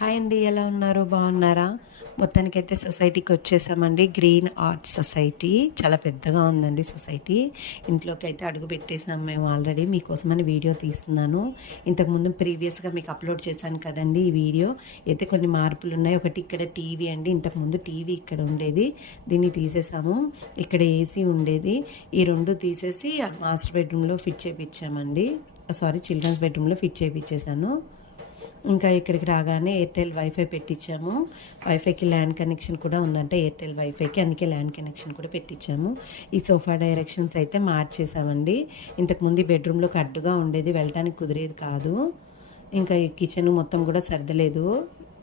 Hi అండి, ఎలా ఉన్నారు? బాగున్నారా? మొత్తానికైతే సొసైటీకి వచ్చేసామండి. గ్రీన్ ఆర్ట్ సొసైటీ చాలా పెద్దగా ఉందండి సొసైటీ. ఇంట్లోకి అయితే అడుగు పెట్టేసాం మేము ఆల్రెడీ. మీకోసమని వీడియో తీస్తున్నాను. ఇంతకుముందు ప్రీవియస్గా మీకు అప్లోడ్ చేశాను కదండి ఈ వీడియో. అయితే కొన్ని మార్పులు ఉన్నాయి. ఒకటి ఇక్కడ టీవీ అండి. ఇంతకుముందు టీవీ ఇక్కడ ఉండేది, దీన్ని తీసేసాము. ఇక్కడ ఏసీ ఉండేది, ఈ రెండు తీసేసి మాస్టర్ బెడ్రూమ్లో ఫిట్ చేయించామండి. చిల్డ్రన్స్ బెడ్రూమ్లో ఫిట్ చేయించేసాను. ఇంకా ఇక్కడికి రాగానే ఎయిర్టెల్ వైఫై పెట్టించాము. వైఫైకి ల్యాండ్ కనెక్షన్ కూడా ఉందంటే ఎయిర్టెల్ వైఫైకి, అందుకే ల్యాండ్ కనెక్షన్ కూడా పెట్టించాము. ఈ సోఫా డైరెక్షన్స్ అయితే మార్చేసామండి. ఇంతకుముందు బెడ్రూమ్లోకి అడ్డుగా ఉండేది, వెళ్ళటానికి కుదిరేది కాదు. ఇంకా ఈ కిచెన్ మొత్తం కూడా సర్దలేదు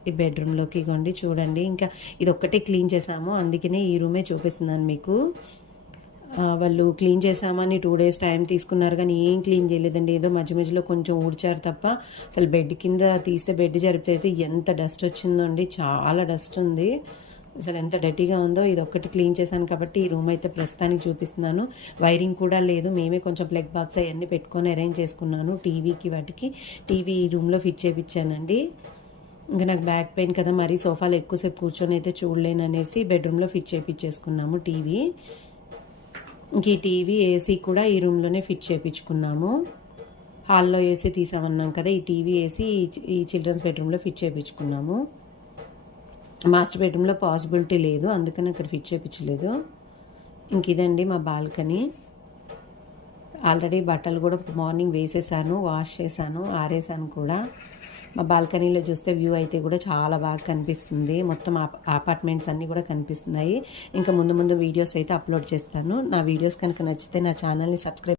ఈ బెడ్రూమ్లోకి. ఇగోండి చూడండి, ఇంకా ఇది ఒక్కటే క్లీన్ చేసాము, అందుకనే ఈ రూమే చూపిస్తున్నాను మీకు. వాళ్ళు క్లీన్ చేసామని 2 days టైం తీసుకున్నారు, కానీ ఏం క్లీన్ చేయలేదండి. ఏదో మధ్య మధ్యలో కొంచెం ఊడ్చారు తప్ప. అసలు బెడ్ కింద తీస్తే బెడ్ జరిపితే అయితే ఎంత డస్ట్ వచ్చిందో అండి, చాలా డస్ట్ ఉంది. అసలు ఎంత డర్టీగా ఉందో. ఇది ఒక్కటి క్లీన్ చేశాను కాబట్టి ఈ రూమ్ అయితే ప్రస్తుతానికి చూపిస్తున్నాను. వైరింగ్ కూడా లేదు, మేమే కొంచెం ప్లగ్ బాక్స్ అవన్నీ పెట్టుకొని అరేంజ్ చేసుకున్నాను. టీవీకి వాటికి టీవీ ఈ రూమ్లో ఫిట్ చేయించానండి. ఇంకా నాకు బ్యాక్ పెయిన్ కదా, మరీ సోఫాలో ఎక్కువసేపు కూర్చొని అయితే చూడలేననేసి బెడ్రూమ్లో ఫిట్ చేయించేసుకున్నాము టీవీ. ఇంక ఈ టీవీ ఏసీ కూడా ఈ రూమ్లోనే ఫిట్ చేయించుకున్నాము. హాల్లో ఏసీ తీసామన్నాం కదా, ఈ టీవీ ఏసీ ఈ చిల్డ్రన్స్ బెడ్రూమ్లో ఫిట్ చేయించుకున్నాము. మాస్టర్ బెడ్రూమ్లో పాసిబిలిటీ లేదు, అందుకని అక్కడ ఫిట్ చేయించలేదు. ఇంక ఇదండి మా బాల్కనీ. ఆల్రెడీ బట్టలు కూడా మార్నింగ్ వేసేసాను, వాష్ చేశాను, ఆరేసాను కూడా. మా బాల్కనీలో చూస్తే వ్యూ అయితే కూడా చాలా బాగా కనిపిస్తుంది. మొత్తం అపార్ట్మెంట్స్ అన్నీ కూడా కనిపిస్తున్నాయి. ఇంకా ముందు ముందు వీడియోస్ అయితే అప్లోడ్ చేస్తాను. నా వీడియోస్ కనుక నచ్చితే నా ఛానల్ని సబ్స్క్రైబ్